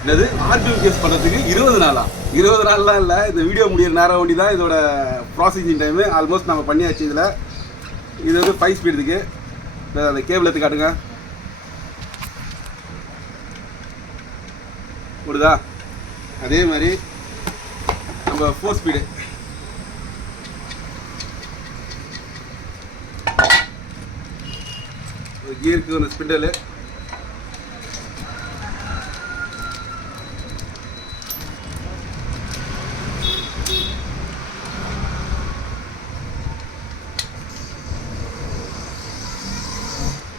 என்னது RTO case பண்ணுறதுக்கு 20 நாளா? 20 நாள்லாம் இல்லை, இந்த வீடியோ முடியிற நேரம் வண்டி தான் இதோட ப்ராசஸிங் டைமு. ஆல்மோஸ்ட் நம்ம பண்ணியாச்சு. இதில் இது வந்து 5 ஸ்பீடுக்கு அந்த கேபிள் எடுத்து காட்டுங்க. ஓடுதா? அதே மாதிரி நம்ம 4 ஸ்பீடு கியருக்கு ஒரு ஸ்பிண்டலு,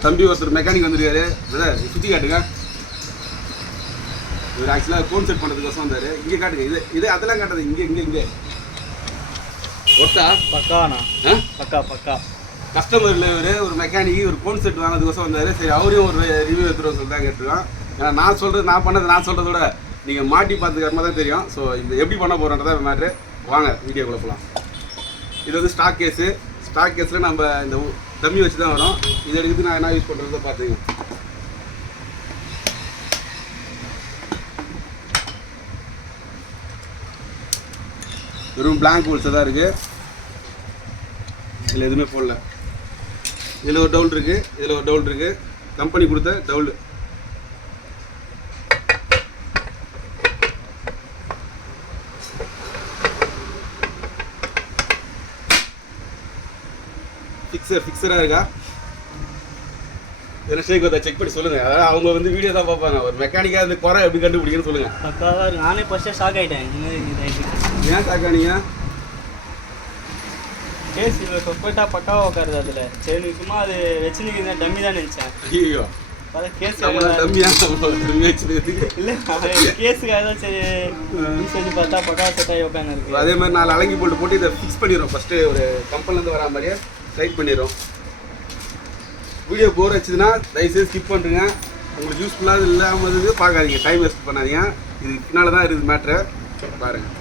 தம்பி ஒருத்தர் மெக்கானிக் வந்துருக்காரு. சுற்றி காட்டுங்க. இவர் ஆக்சுவலாக கோன் செட் பண்ணுறதுக்கோசம் வந்தார். இங்கே காட்டுங்க. இது அதெல்லாம் காட்டுறது. இங்கே ஒட்டா பக்காண்ணா. பக்கா கஸ்டமரில் இவர் ஒரு மெக்கானிக் ஒரு கோன் செட் வாங்கினதுக்கோசம் வந்தார். சரி, அவரையும் ஒரு ரிவ்யூ எடுத்துகிட்டு சொல்லி தான் கேட்டுருக்கோம். ஏன்னா நான் சொல்கிறத விட நீங்கள் மாட்டி பார்த்துக்கிறமா தான் தெரியும். ஸோ இது எப்படி பண்ண போகிறோன்றதா மேட்ரு. வாங்க வீடியோக்குள்ளே போகலாம். இது வந்து ஸ்டாக் கேஸில் நம்ம இந்த டம்மி வச்சு தான் வரும். இதை எடுத்து நான் என்ன யூஸ் பண்ணுறதை பார்த்துங்க. வெறும் பிளாங்க் ஹோல்ஸாக தான் இருக்குது. இதில் எதுவுமே போடல. இதில் ஒரு டவுல் இருக்குது, கம்பெனி கொடுத்த டவுல். ஃபிக்ஸராக இருக்கா? இதில் ஷேக் வந்தா செக் பண்ணி சொல்லுங்கள். அதாவது அவங்க வந்து வீடியோ தான் பார்ப்பாங்க. ஒரு மெக்கானிக்காக இந்த குறை எப்படி கண்டுபிடிக்கணும்னு சொல்லுங்கள். பக்காவாக இருக்கு. நானே ஃபஸ்ட்டே ஷாக் ஆகிட்டேன். ஏன் ஷாக் ஆனீங்க? கேஸ் இதில் சொப்பேட்டா பக்காவாக உட்காருது. அதில் சரி சும்மா அது வச்சுன்னு டம்மி தான் நினச்சேன். ஐயோ, கேஸ் இல்லை கேஸுக்காக தான் சரி செஞ்சு பார்த்தா பக்காவாக செட் ஆகி உட்காந்துருக்கு. அதே மாதிரி 4 அலங்கி போட்டு இதை ஃபிக்ஸ் பண்ணிடுறோம். ஃபஸ்ட்டு ஒரு கம்பெனிலேருந்து வரா மாதிரியே டைட் பண்ணிடுறோம். வீடியோ போர் வச்சுதுன்னா தயவுசெய்து ஸ்கிப் பண்ணுறேங்க. உங்களுக்கு யூஸ்ஃபுல்லாக இல்லாமல் இது பார்க்காதீங்க, டைம் வேஸ்ட் பண்ணாதீங்க. இது பின்னால் தான் இருக்குது மேட்ரு. பாருங்கள்,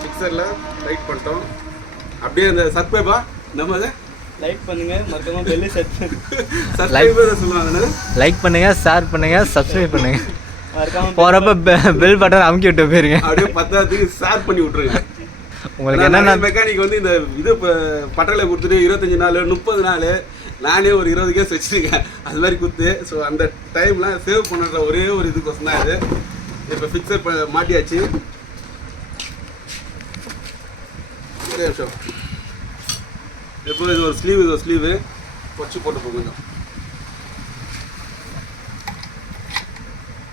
ஃபிக்ஸரில் டைட் பண்ணிட்டோம். அப்படியே அந்த சப்ஸ்கிரைபா நம்ம அதை லைக் பண்ணுங்க, மறக்காம பெல் செட் சப்ஸ்கிரைபர் சொல்லுவாங்க. லைக் பண்ணுங்க, ஷேர் பண்ணுங்க, சப்ஸ்கிரைப் பண்ணுங்க. மறக்காம போறப்ப பெல் பட்டன் அமுக்கி விட்டு போயிருங்க. அப்படியே 10க்கு ஷேர் பண்ணி விட்டுருங்க. உங்களுக்கு என்ன மெக்கானிக் வந்து இந்த இது பட்டறையில கொடுத்துட்டு 25 நாள் 30 நாள் நானே ஒரு 20 கேஸ் வச்சுருக்கேன். அது மாதிரி கொடுத்து ஸோ அந்த டைம்லாம் சேவ் பண்ணுற ஒரே ஒரு இதுக்கோசம் தான் இது. இப்போ ஃபிக்ஸர் மாட்டியாச்சு. ஒரே நிமிஷம். இப்போ இது ஒரு ஸ்லீவு வச்சு போட்டு போ. கொஞ்சம்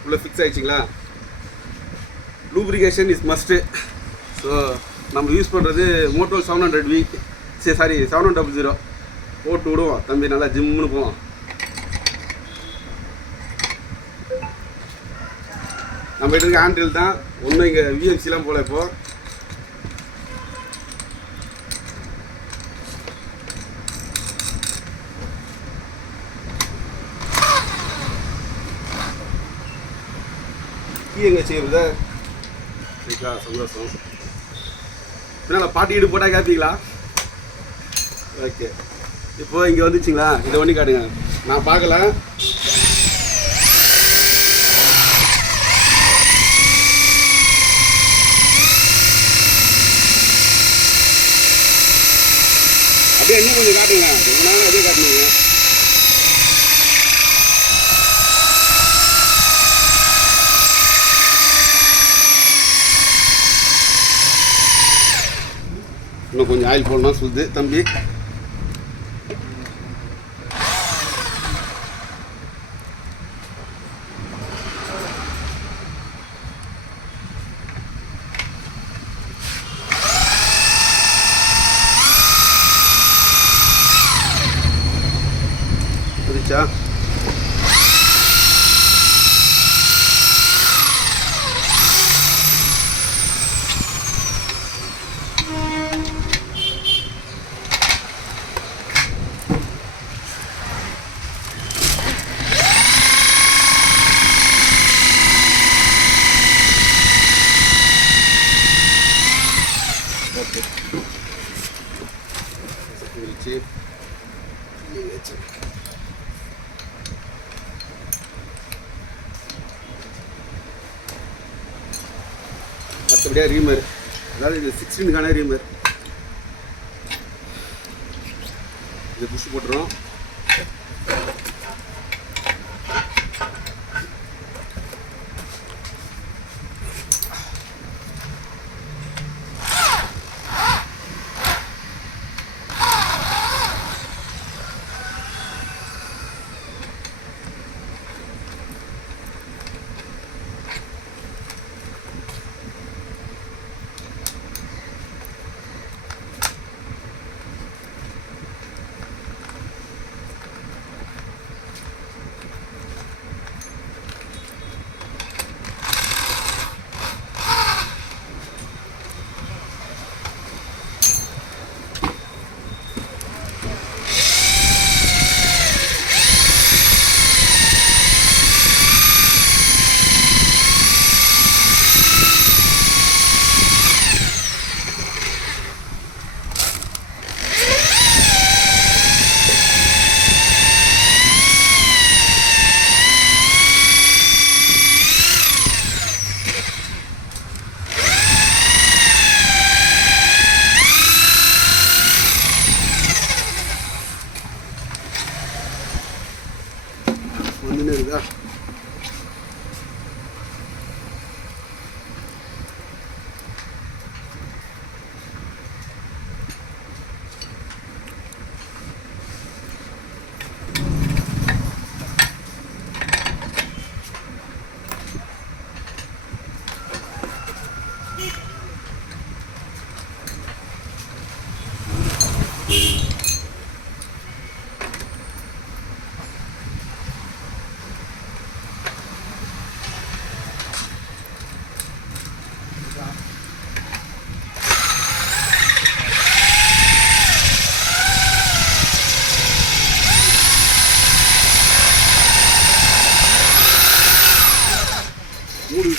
உள்ள ஃபிக்ஸ் ஆயிடுச்சிங்களா? Lubrication is must. ஸோ நம்ம யூஸ் பண்ணுறது மோட்டோ 700V, 700 போட்டு விடுவோம். தம்பி நல்லா ஜிம்முன்னு போவோம். நம்ம கிட்ட இருக்க ஹேண்டில் தான் ஒன்றும் இங்கே விஎம்சிலாம் போல. இப்போ கீ எங்கே செய்யுறதா? சரிக்கா, சந்தோஷம். பின்னால் பாட்டு ஈடு போட்டால் கேட்பீங்களா? ஓகே, இப்போ இங்கே வந்துச்சிங்களா? இதை ஒன்றி காட்டுங்க. நான் பார்க்கல. அப்படியே இன்னும் கொஞ்சம் காட்டுங்க. நானும் அதே காட்டுங்க. இன்னும் கொஞ்சம் ஆயில் போடணும் சொல்லுது தம்பி. புரிச்சா? அடுத்தபடியாக ரீமர், அதாவது இது 16க்கான ரீமர். இது புஷ் போட்டுரும். வந்துன்னு இருக்கா?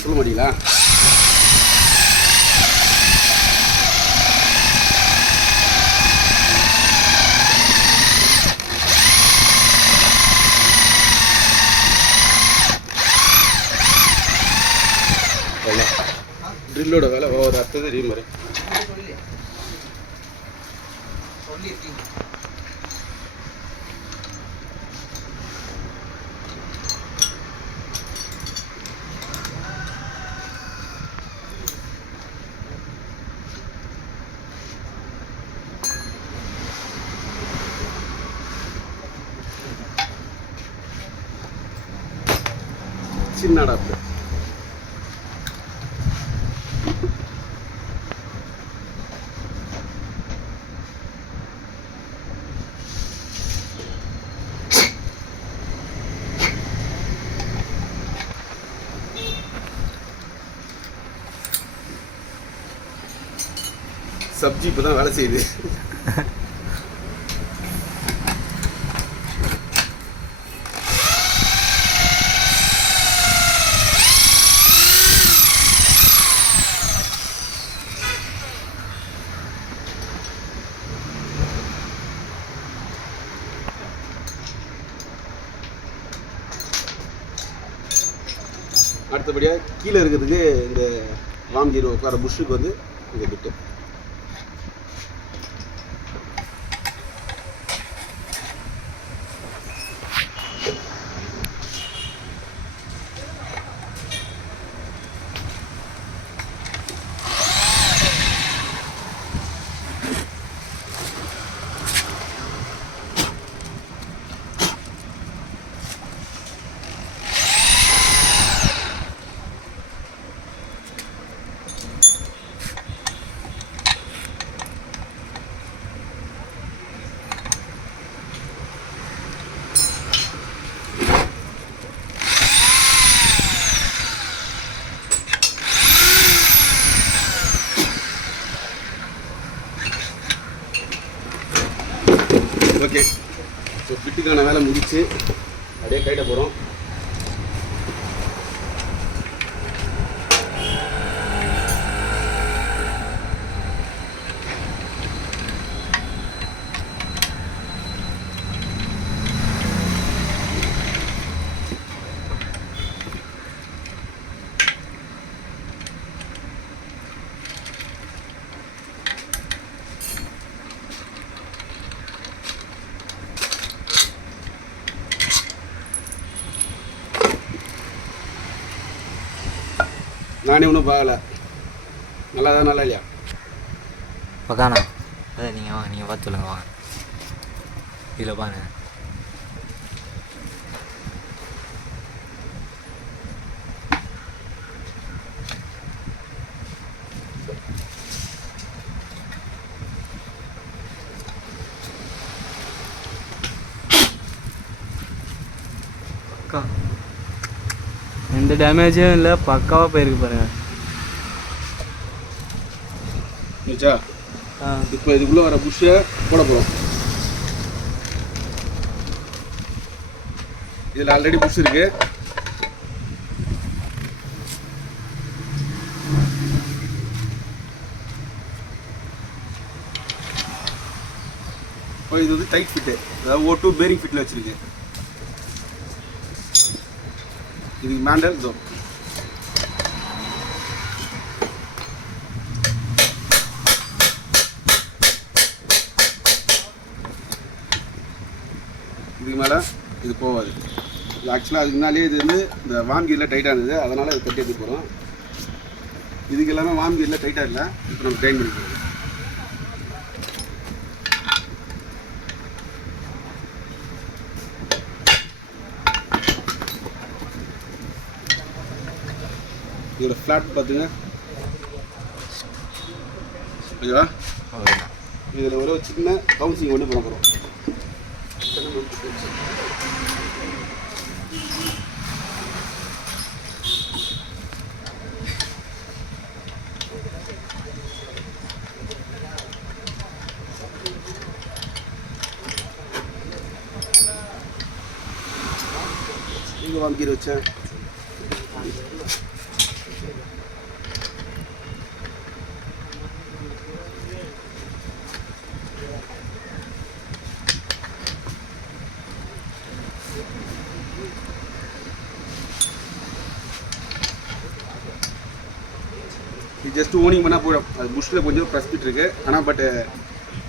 சொல்ல மாட்டீங்களா? ட்ரில்லோட வேலை ஒரு அடுத்தது ரீமரு. சின்ன அடாப்டர். சப்ஜி இப்போ தான் வேலை செய்யுது. அடுத்தபடியாக கீழே இருக்கிறதுக்கு இந்த வாம்கீர் உட்கார புஷ்ஷுக்கு வந்து இந்த பிட்டு. ஓகே, ஸோ பிட்டுக்கான வேலை முடிச்சு அப்படியே கையிட போகிறோம். நானே ஒன்றும் பார்க்கல. நல்லா இல்லையா? பக்காண்ணா அதான் நீங்கள் வாங்க, நீங்கள் பார்த்து சொல்லுங்கள் வாங்க. இதில் பாருங்க. பக்கா எந்த டேமேஜும் இல்லை, பக்காவாக போயிருக்கு பாருங்க. இப்போ இதுக்குள்ளே வர புஷ்ஷை போட போகிறோம். இதில் ஆல்ரெடி புஷ் இருக்கு. இப்போ இது வந்து டைட் ஃபிட்டு, அதாவது O2 பேரிங் ஃபிட்டில் வச்சுருக்கு. இதுக்கு மேண்டல் இதோ இதுக்கு மேலே இது போகாது. இது ஆக்சுவலாக அதுக்கு முன்னாலே இது வந்து இந்த வாம் கீரில் டைட்டாக இருந்தது, அதனால் இது கட்டி எடுத்து போகிறோம். இதுக்கு எல்லாமே வாம் கீரில் டைட்டாக இல்லை. இப்போ நம்ம ட்ரைன் பண்ணி போகிறோம். இதோட ஃப்ளாட் பார்த்துங்க. ஓகேவா? இதில் ஒரு சின்ன கவுன்சிங் ஒன்று பண்ண போகிறோம். இங்கே வாங்கிட்டு வச்சேன். இது ஜஸ்ட் ஓனிங் பண்ணால் போயிடும். அது புஷ்ஷில் கொஞ்சம் ப்ரெஸ் ஃபிட் இருக்குது. ஆனால் பட்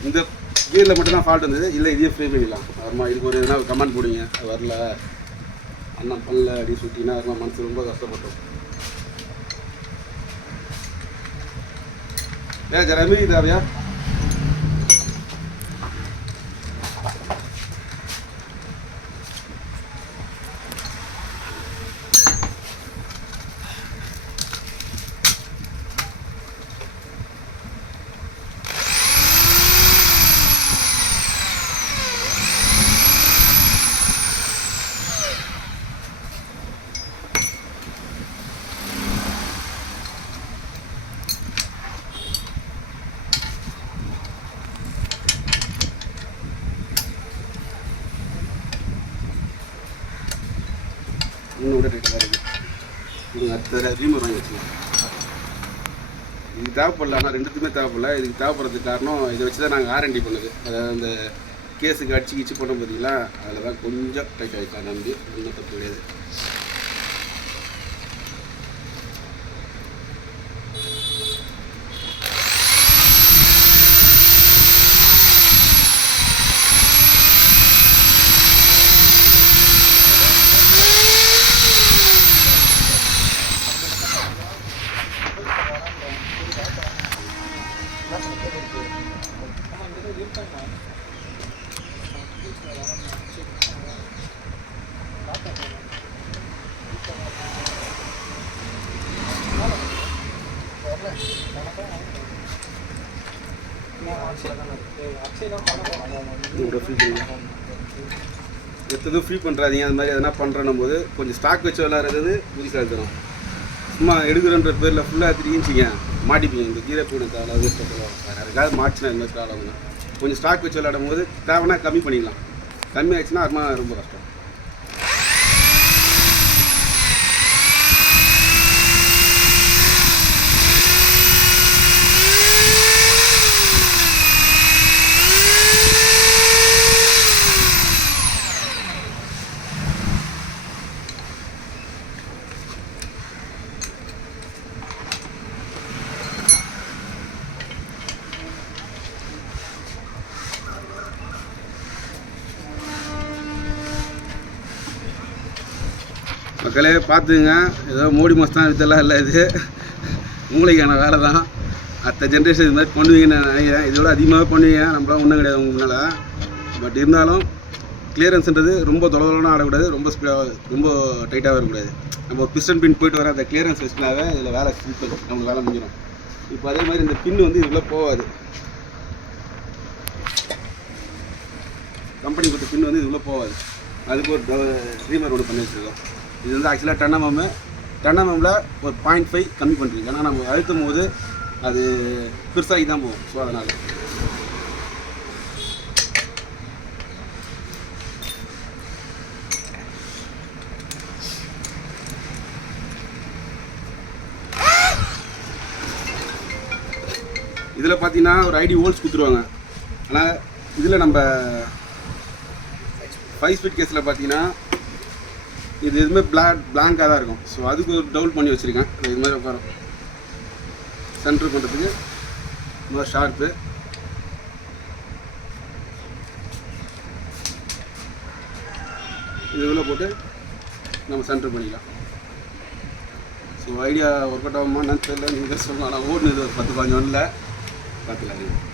இந்த கியரில் மட்டும்தான் ஃபால்ட் வந்தது. இல்லை இதையே ஃப்ரீ பண்ணிடலாம். அப்புறமா இதுக்கு ஒரு எதனா கமெண்ட் போடுவீங்க, அது வரல அண்ணா பண்ணல அப்படின்னு சொல்லிட்டீங்கன்னா அதெல்லாம் மனசு ரொம்ப கஷ்டப்பட்டோம். ஜரமி தேவையா? இன்னும் கூட டைட்டாக இருக்குது. நீங்கள் அடுத்த ரீமர் வாங்கி வச்சுக்கலாம். இதுக்கு தேவைப்படல, ஆனால் ரெண்டுத்துக்குமே தேவைப்படல. இதுக்கு தேவைப்படுறதுக்கு காரணம் இதை வச்சு தான் நாங்கள் R&D பண்ணுது. அதாவது அந்த கேஸுக்கு அடிச்சு பண்ண பார்த்தீங்களா, அதில் தான் கொஞ்சம் டைட் ஆகிக்கலாம். நம்பி ஒன்றும் தப்பு கிடையாது. எத்ததும் ஃப்ரீ பண்ணுறாதீங்க. அது மாதிரி எதனா பண்ணுறோம் போது கொஞ்சம் ஸ்டாக் வச்சு விளாட்றது புதுசாக தரும். சும்மா எடுக்கிறன்ற பேரில் ஃபுல்லாக திரிச்சிங்க மாட்டிப்பீங்க. இந்த கீரை போன தேவை யாருக்காவது மாட்டினா இந்த மாதிரி தேவை. கொஞ்சம் ஸ்டாக் வச்சு விளையாடும் போது தேவைன்னா கம்மி பண்ணிக்கலாம். கம்மி ஆச்சுன்னா அதுமா ரொம்ப கஷ்டம். மக்களே பார்த்துங்க, ஏதோ மோடி மாதம் வித்தெல்லாம் இல்லை. இது உங்களுக்கான வேலை தான். அடுத்த ஜென்ரேஷன் இது மாதிரி பண்ணுவீங்கன்னு நான் நினைக்கிறேன். இதோட அதிகமாக பண்ணுவீங்க, நம்மளாம் ஒன்றும் கிடையாது உங்களால். பட் இருந்தாலும் கிளியரன்ஸ்ன்றது ரொம்ப தொலைதொலைனா ஆடக்கூடாது, ரொம்ப ஸ்பீடாக ரொம்ப டைட்டாக வரக்கூடாது. நம்ம ஒரு பிஸ்டன் பின் போயிட்டு வர அந்த கிளியரன்ஸ் வச்சுனாவே இதில் வேலை சிம்பிள், நம்மளுக்கு வேலை முடிஞ்சிடும். இப்போ அதே மாதிரி இந்த பின் வந்து இதுக்குள்ளே போகாது. கம்பெனி கொடுத்த பின் வந்து இதுக்குள்ளே போகாது. அதுக்கு ஒரு ரீமர் ஒன்று பண்ணி வச்சுருக்கோம். இது வந்து ஆக்சுவலாக 10 mm ஒரு 0.5 கம்மி பண்ணுறீங்க. ஏன்னா நம்ம அழுத்தும் போது அது பெருசாகி தான் போகும். ஸோ அதனால் இதில் பார்த்தீங்கன்னா ஒரு ஐடி ஹோல்ஸ் கொடுத்துருவாங்க. ஆனால் இதில் நம்ம 5 ஸ்பீட் கேஸில் பார்த்தீங்கன்னா இது எதுவுமே பிளாங்காக தான் இருக்கும். ஸோ அதுக்கு ஒரு டவுல் பண்ணி வச்சுருக்கேன். இது மாதிரி உட்காரும் சென்டர் பண்ணுறதுக்கு ரொம்ப ஷார்ப்பு. இது உள்ள போட்டு நம்ம சென்டர் பண்ணிக்கலாம். ஸோ ஐடியா ஒர்க் அவுட் ஆகுமா என்னன்னு தெரியல, நீங்கள் சொல்லலாம். நான் ஓடுனது ஒரு 10-15 ஒன்றில் பார்த்துக்கலாம். நீங்கள்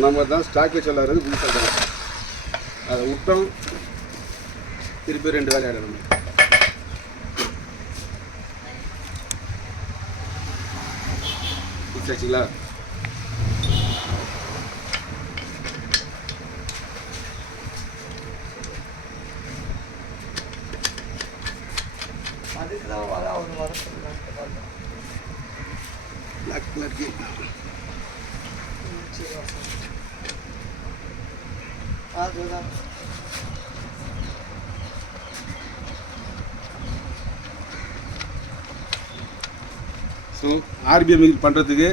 சொன்ன மாதிரி தான் ஸ்டாக் வச்சு விளாட்றது புதுசாக இருக்கும். அதை விட்டோம் திருப்பி 2 வேலை ஆடணும். ஃபிக்ஸ் ஆச்சுங்களா? Black colour cake so RPM பண்ணுறதுக்கு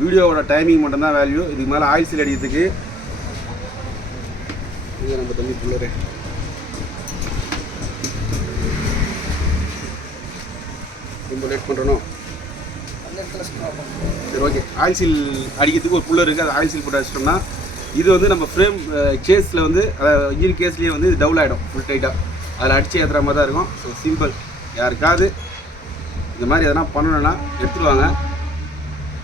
வீடியோவோட டைமிங் மட்டும்தான் வேல்யூ. இதுக்கு மேலே ஆயில் சீல் அடிக்கிறதுக்கு இது நம்ம தண்ணி பிள்ளை ரொம்ப லேட் பண்ணுறோம். சரி ஓகே, ஆயில் சீல் அடிக்கிறதுக்கு ஒரு புல்லர் இருக்குது. அது ஆயில் சீல் போட்டு வச்சிட்டோம்னா இது வந்து நம்ம ஃப்ரேம் கேஸில் வந்து அதாவது இன்ஜின் கேஸ்லேயே வந்து இது டவுல் ஆகிடும் ஃபுல் டைட்டாக. அதில் அடித்து ஏற்றுற மாதிரி தான் இருக்கும். So simple. யாருக்காவது இந்த மாதிரி எதனா பண்ணணுன்னா எடுத்துருவாங்க.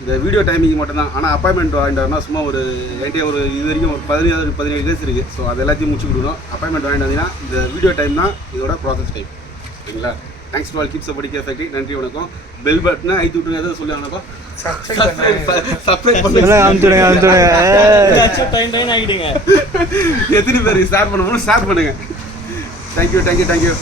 இந்த வீடியோ டைமிங் மட்டும்தான். ஆனால் அப்பாயின்மெண்ட் வாங்கிட்டு வரணும். சும்மா ஒரு என்கிட்ட ஒரு இது வரைக்கும் ஒரு 17 கேஸ் இருக்குது. ஸோ அது எல்லாத்தையும் முடிச்சு கொடுக்கணும். அப்பாயின்மெண்ட் வாங்கிட்டு வந்தீங்கன்னா இந்த வீடியோ டைம் தான் இதோட ப்ராசஸ் டைம். சரிங்களா? Thanks to all, keep supporting care factory. நன்றி, வணக்கம். பெல் பட்டனை ஐத்து விட்டுருங்க. எதாவது சொல்லி வாங்கப்பா, சப்ஸ்கிரைப் பண்ணுங்க. எத்தனை பேர் ஷேர் பண்ணணும் ஷேர் பண்ணுங்க. தேங்க்யூ.